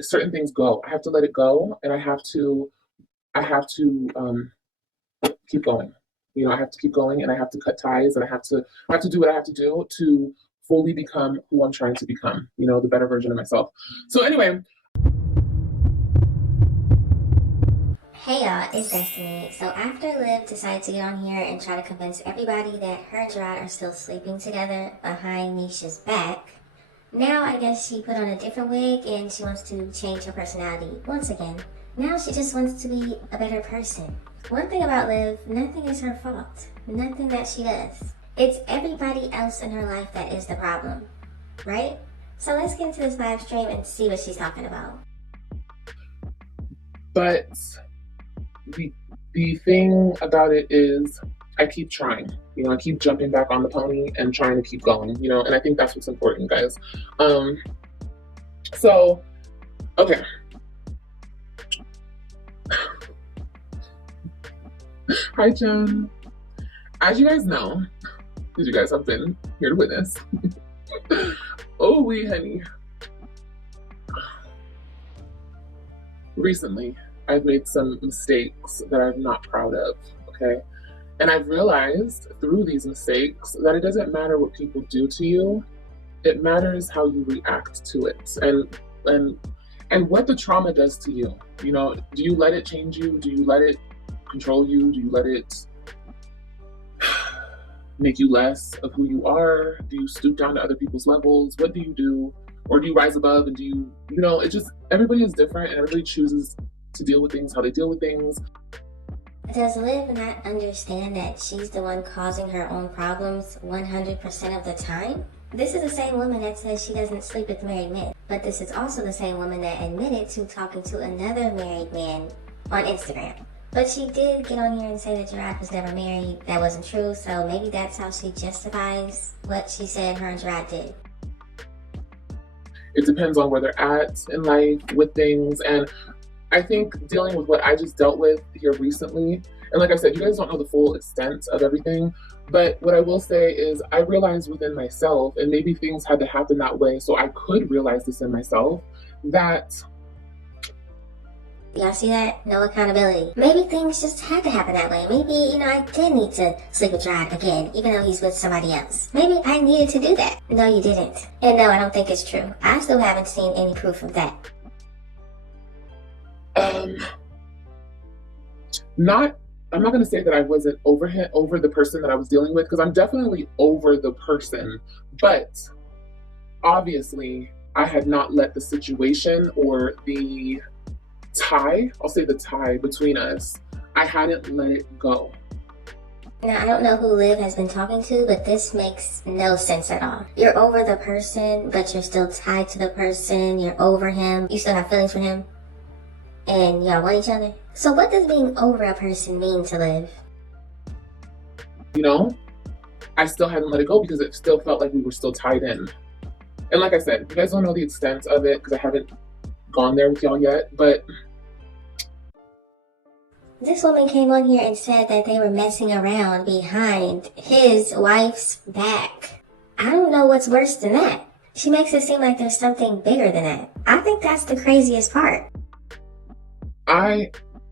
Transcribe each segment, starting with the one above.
certain things go. I have to let it go, and I have to keep going. You know, I have to keep going, and I have to cut ties, and I have to do what I have to do to fully become who I'm trying to become. You know, the better version of myself. So anyway. Hey y'all, it's Destiny. So after Liv decided to get on here and try to convince everybody that her and Jerrod are still sleeping together behind Nisha's back, now I guess she put on a different wig and she wants to change her personality once again. Now she just wants to be a better person. One thing about Liv, nothing is her fault. Nothing that she does. It's everybody else in her life that is the problem, right? So let's get into this live stream and see what she's talking about. But the thing about it is I keep trying. You know, I keep jumping back on the pony and trying to keep going, you know, and I think that's what's important, guys. So, okay. Hi, Jen. As you guys know, because you guys have been here to witness. Oh, wee, honey. Recently, I've made some mistakes that I'm not proud of, okay? And I've realized through these mistakes that it doesn't matter what people do to you. It matters how you react to it and what the trauma does to you. You know, do you let it change you? Do you let it control you? Do you let it make you less of who you are? Do you stoop down to other people's levels? What do you do? Or do you rise above and you know, it just, everybody is different and everybody chooses to deal with things how they deal with things. Does Liv not understand that she's the one causing her own problems 100% of the time? This is the same woman that says she doesn't sleep with married men, but this is also the same woman that admitted to talking to another married man on Instagram. But she did get on here and say that Jerrod was never married. That wasn't true, so maybe that's how she justifies what she said her and Jerrod did. It depends on where they're at in life with things, and I think dealing with what I just dealt with here recently, and like I said, you guys don't know the full extent of everything, but what I will say is I realized within myself, and maybe things had to happen that way so I could realize this in myself, that... Y'all see that? No accountability. Maybe things just had to happen that way. Maybe, you know, I did need to sleep with Jerrod again, even though he's with somebody else. Maybe I needed to do that. No, you didn't. And no, I don't think it's true. I still haven't seen any proof of that. I'm not going to say that I wasn't over the person that I was dealing with, because I'm definitely over the person, but obviously I had not let the situation or the tie, I'll say the tie between us, I hadn't let it go. Now, I don't know who Liv has been talking to, but this makes no sense at all. You're over the person, but you're still tied to the person. You're over him. You still have feelings for him. And y'all want each other. So what does being over a person mean to Liv? You know, I still hadn't let it go because it still felt like we were still tied in. And like I said, you guys don't know the extent of it because I haven't gone there with y'all yet, but... This woman came on here and said that they were messing around behind his wife's back. I don't know what's worse than that. She makes it seem like there's something bigger than that. I think that's the craziest part.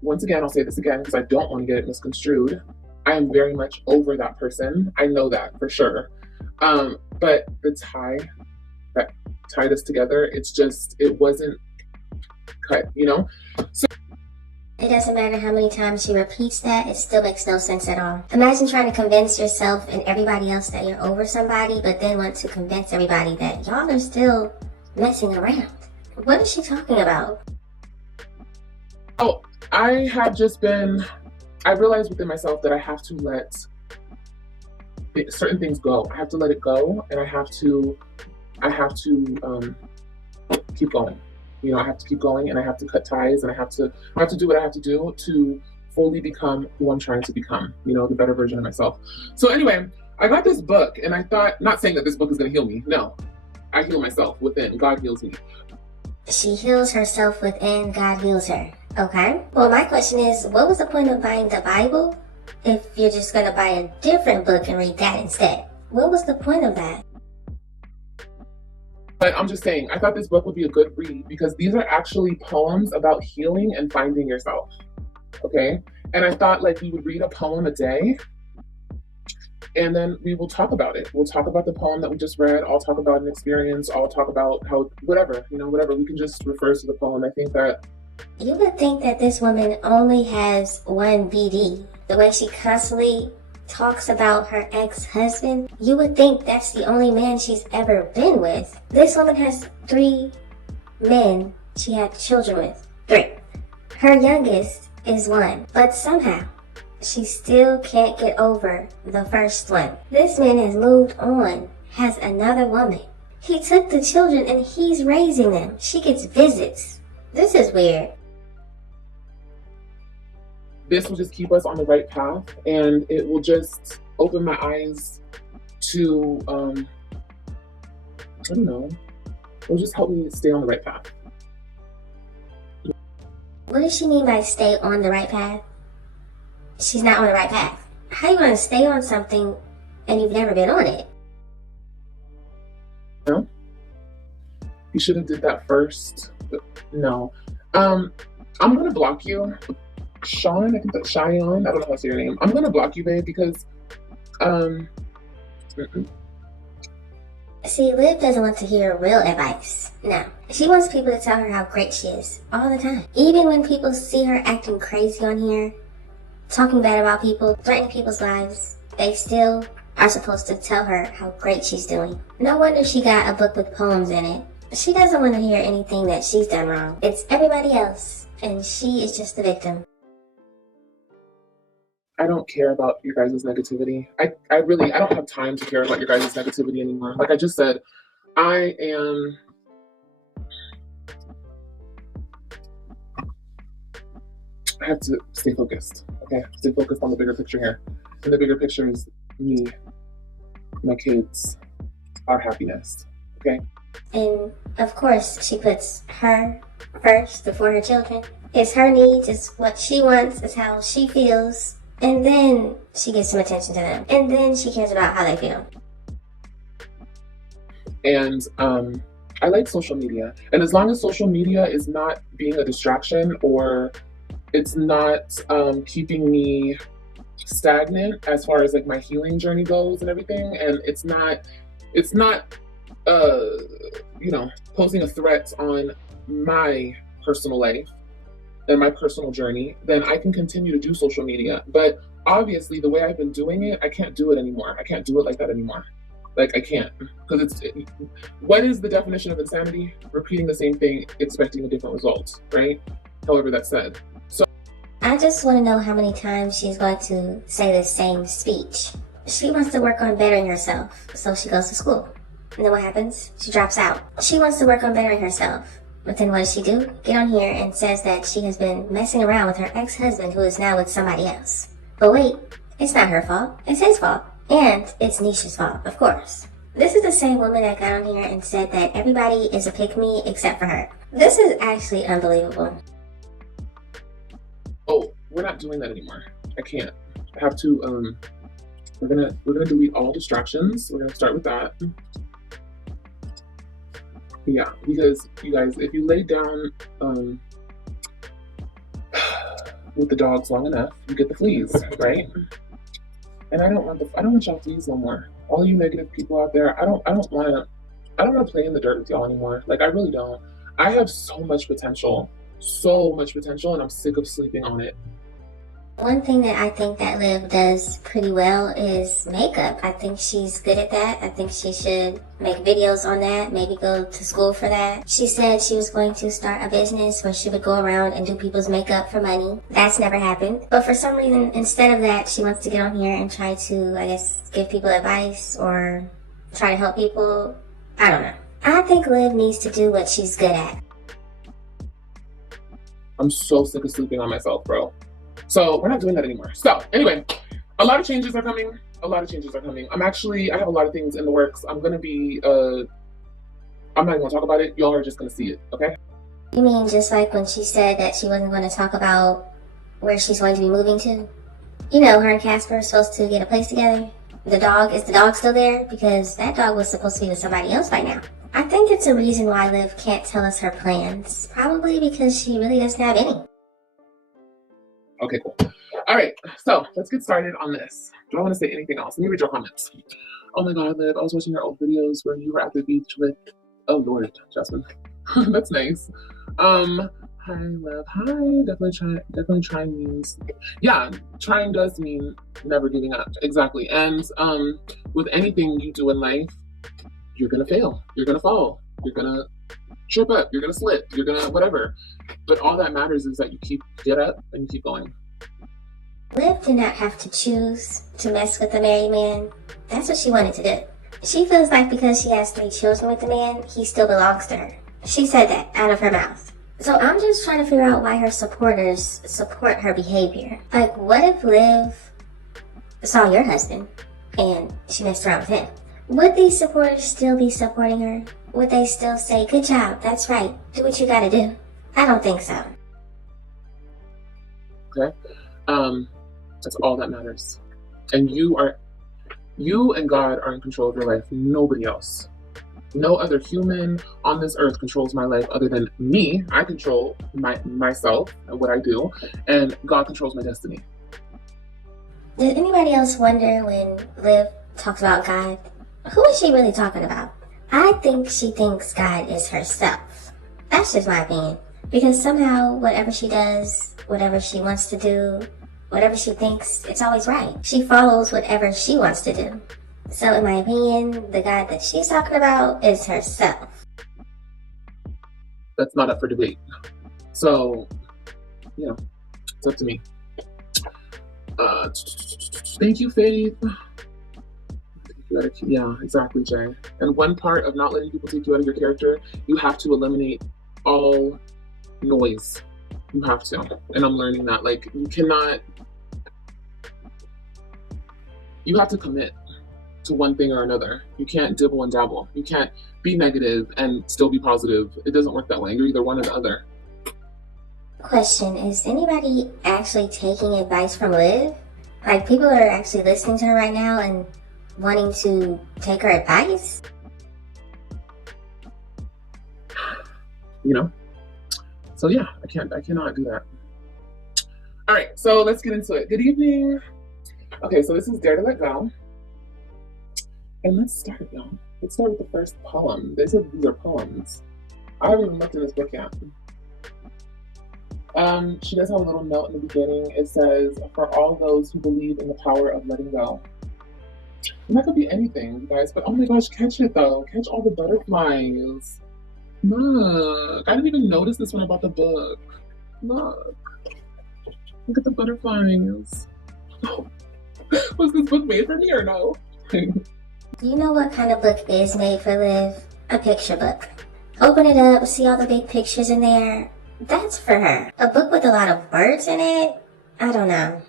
Once again, I'll say this again because I don't want to get it misconstrued. I am very much over that person. I know that for sure. But the tie that tied us together, it wasn't cut, you know? So it doesn't matter how many times she repeats that, it still makes no sense at all. Imagine trying to convince yourself and everybody else that you're over somebody, but then want to convince everybody that y'all are still messing around. What is she talking about? Oh, I realized within myself that I have to let certain things go. I have to let it go, and I have to keep going. You know, I have to keep going, and I have to cut ties, and I have to do what I have to do to fully become who I'm trying to become, you know, the better version of myself. So anyway, I got this book, and I thought, not saying that this book is going to heal me. No, I heal myself within. God heals me. She heals herself within, God heals her. Okay. Well, my question is, what was the point of buying the Bible if you're just going to buy a different book and read that instead? What was the point of that? But I'm just saying, I thought this book would be a good read because these are actually poems about healing and finding yourself. Okay. And I thought like we would read a poem a day and then we will talk about it. We'll talk about the poem that we just read. I'll talk about an experience. I'll talk about how, whatever, whatever. We can just refer to the poem. I think that. You would think that this woman only has one BD. The way she constantly talks about her ex-husband, you would think that's the only man she's ever been with. This woman has 3 men she had children with. 3. Her youngest is 1, but somehow she still can't get over the first one. This man has moved on, has another woman. He took the children and he's raising them. She gets visits. This is weird. This will just keep us on the right path, and it will just open my eyes to, I don't know, it will just help me stay on the right path. What does she mean by stay on the right path? She's not on the right path. How you want to stay on something and you've never been on it? No. You should have did that first. But no. I'm going to block you. Sean, I think that's Cheyenne. I don't know how to say your name. I'm gonna block you, babe, because See, Liv doesn't want to hear real advice. No. She wants people to tell her how great she is all the time. Even when people see her acting crazy on here, talking bad about people, threatening people's lives, they still are supposed to tell her how great she's doing. No wonder she got a book with poems in it. She doesn't want to hear anything that she's done wrong. It's everybody else, and she is just the victim. I don't care about your guys' negativity. I don't have time to care about your guys' negativity anymore. Like I just said, I have to stay focused. Okay, stay focused on the bigger picture here. And the bigger picture is me, my kids, our happiness. Okay. And of course, she puts her first before her children. It's her needs, it's what she wants, it's how she feels. And then she gives some attention to them. And then she cares about how they feel. And I like social media. And as long as social media is not being a distraction or it's not keeping me stagnant as far as like my healing journey goes and everything, and it's not posing a threat on my personal life and my personal journey, then I can continue to do social media. But obviously the way I've been doing it, I can't do it anymore. I can't do it like that anymore. Like I can't, because what is the definition of insanity? Repeating the same thing, expecting a different result, right? However that's said. So I just want to know how many times she's going to say the same speech. She wants to work on bettering herself, so she goes to school. And then what happens? She drops out. She wants to work on bettering herself. But then what does she do? Get on here and says that she has been messing around with her ex-husband who is now with somebody else. But wait, it's not her fault. It's his fault. And it's Nisha's fault, of course. This is the same woman that got on here and said that everybody is a pick-me except for her. This is actually unbelievable. Oh, we're not doing that anymore. I can't. I have to, we're gonna delete all distractions. We're gonna start with that. Yeah, because you guys, if you lay down with the dogs long enough, you get the fleas, right? And I don't want y'all fleas no more. All you negative people out there, I don't want to play in the dirt with y'all anymore. Like I really don't. I have so much potential, and I'm sick of sleeping on it. One thing that I think that Liv does pretty well is makeup. I think she's good at that. I think she should make videos on that, maybe go to school for that. She said she was going to start a business where she would go around and do people's makeup for money. That's never happened. But for some reason, instead of that, she wants to get on here and try to, I guess, give people advice or try to help people. I don't know. I think Liv needs to do what she's good at. I'm so sick of sleeping on myself, bro. So we're not doing that anymore. So anyway, a lot of changes are coming. I have a lot of things in the works. I'm going to be, I'm not even going to talk about it. Y'all are just going to see it. Okay. You mean just like when she said that she wasn't going to talk about where she's going to be moving to? You know, her and Casper are supposed to get a place together. Is the dog still there? Because that dog was supposed to be with somebody else by now. I think it's a reason why Liv can't tell us her plans. Probably because she really doesn't have any. Okay, cool. All right, so let's get started on this. Do I want to say anything else? Let me read your comments. Oh my God, Liv, I was watching your old videos where you were at the beach with, oh Lord, Jasmine. That's nice. Hi, Liv. Hi. Definitely trying means, yeah, trying does mean never giving up. Exactly. And with anything you do in life, you're gonna fail. You're gonna fall. You're gonna trip up. You're gonna slip. You're gonna whatever. But all that matters is that you get up and you keep going. Liv did not have to choose to mess with a married man. That's what she wanted to do. She feels like because she has 3 children with the man, he still belongs to her. She said that out of her mouth. So I'm just trying to figure out why her supporters support her behavior. Like, what if Liv saw your husband and she messed around with him? Would these supporters still be supporting her? Would they still say, good job, that's right, do what you gotta do? I don't think so. Okay? That's all that matters. And you and God are in control of your life, nobody else. No other human on this earth controls my life other than me. I control myself and what I do, and God controls my destiny. Did anybody else wonder when Liv talks about God? Who is she really talking about? I think she thinks God is herself. That's just my opinion. Because somehow, whatever she does, whatever she wants to do, whatever she thinks, it's always right. She follows whatever she wants to do. So in my opinion, the God that she's talking about is herself. That's not up for debate. So, it's up to me. Thank you, Faith. Yeah, exactly, Jay. And one part of not letting people take you out of your character, you have to eliminate all noise. You have to. And I'm learning that. Like, you have to commit to one thing or another. You can't dibble and dabble. You can't be negative and still be positive. It doesn't work that way. You're either one or the other. Question, is anybody actually taking advice from Liv? Like, people are actually listening to her right now and wanting to take her advice? So yeah, I cannot do that. All right, so let's get into it. Good evening. Okay, so this is Dare to Let Go. And let's start, y'all. Let's start with the first poem. These are poems. I haven't even looked in this book yet. She does have a little note in the beginning. It says, for all those who believe in the power of letting go. And that could be anything, you guys, but oh my gosh, catch it though. Catch all the butterflies. Look, I didn't even notice this when I bought the book. Look at the butterflies. Was this book made for me or no? Do you know what kind of book is made for Liv? A picture book. Open it up, see all the big pictures in there. That's for her. A book with a lot of words in it? I don't know.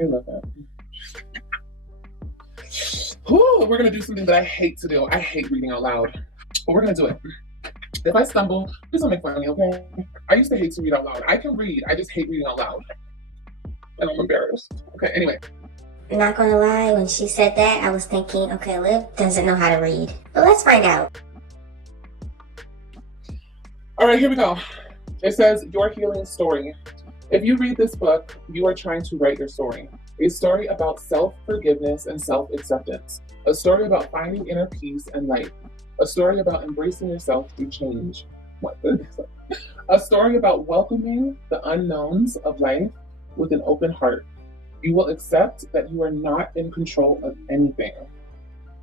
I love that. Ooh, we're gonna do something that I hate to do. I hate reading out loud, but we're gonna do it. If I stumble, please don't make fun of me, okay? I used to hate to read out loud. I can read, I just hate reading out loud. And I'm embarrassed. Okay, anyway. Not gonna lie, when she said that, I was thinking, okay, Liv doesn't know how to read. But let's find out. All right, here we go. It says, Your Healing Story. If you read this book, you are trying to write your story. A story about self-forgiveness and self-acceptance. A story about finding inner peace and light. A story about embracing yourself through change. A story about welcoming the unknowns of life with an open heart. You will accept that you are not in control of anything.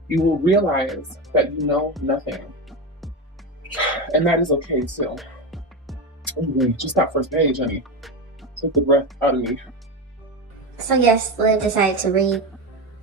You will realize that you know nothing. And that is okay too. Anyway, just that first page, honey. Took the breath out of me. So yes, Liv decided to read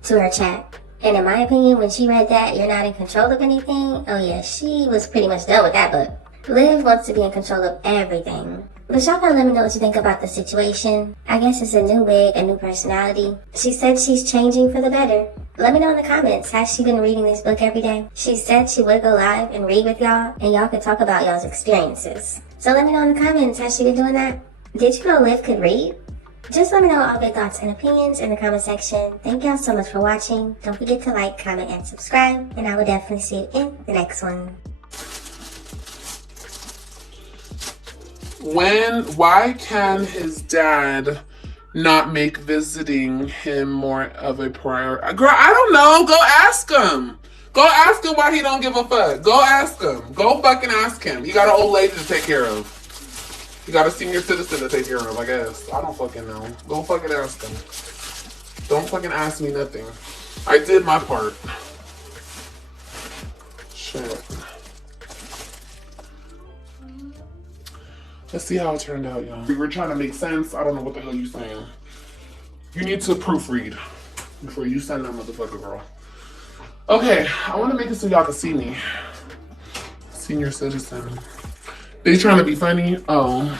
to her chat. And in my opinion, when she read that, you're not in control of anything, oh yeah, she was pretty much done with that book. Liv wants to be in control of everything. But y'all gotta let me know what you think about the situation. I guess it's a new wig, a new personality. She said she's changing for the better. Let me know in the comments, has she been reading this book every day? She said she would go live and read with y'all, and y'all could talk about y'all's experiences. So let me know in the comments, has she been doing that? Did you know Liv could read? Just let me know all your thoughts and opinions in the comment section. Thank y'all so much for watching. Don't forget to like, comment, and subscribe, and I will definitely see you in the next one. Why can his dad not make visiting him more of a priority? Girl, I don't know. Go ask him. Go ask him why he don't give a fuck. Go ask him. Go fucking ask him. He got an old lady to take care of. He got a senior citizen to take care of, I guess. I don't fucking know. Go fucking ask him. Don't fucking ask me nothing. I did my part. Shit. Let's see how it turned out, y'all. We were trying to make sense. I don't know what the hell you saying. You need to proofread before you send that motherfucker, girl. Okay, I want to make it so y'all can see me. Senior citizen. They trying to be funny. Oh,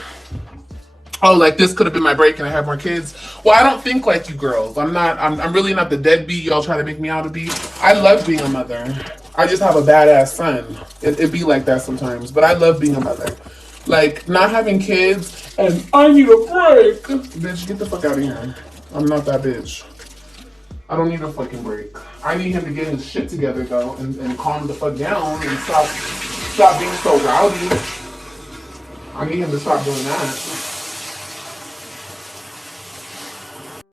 like this could have been my break and I had more kids. Well, I don't think like you girls. I'm really not the deadbeat y'all try to make me out to be. I love being a mother. I just have a badass son. It be like that sometimes, but I love being a mother. Like, not having kids and I need a break. Bitch, get the fuck out of here. I'm not that bitch. I don't need a fucking break. I need him to get his shit together though and calm the fuck down and stop being so rowdy. I need him to stop doing that.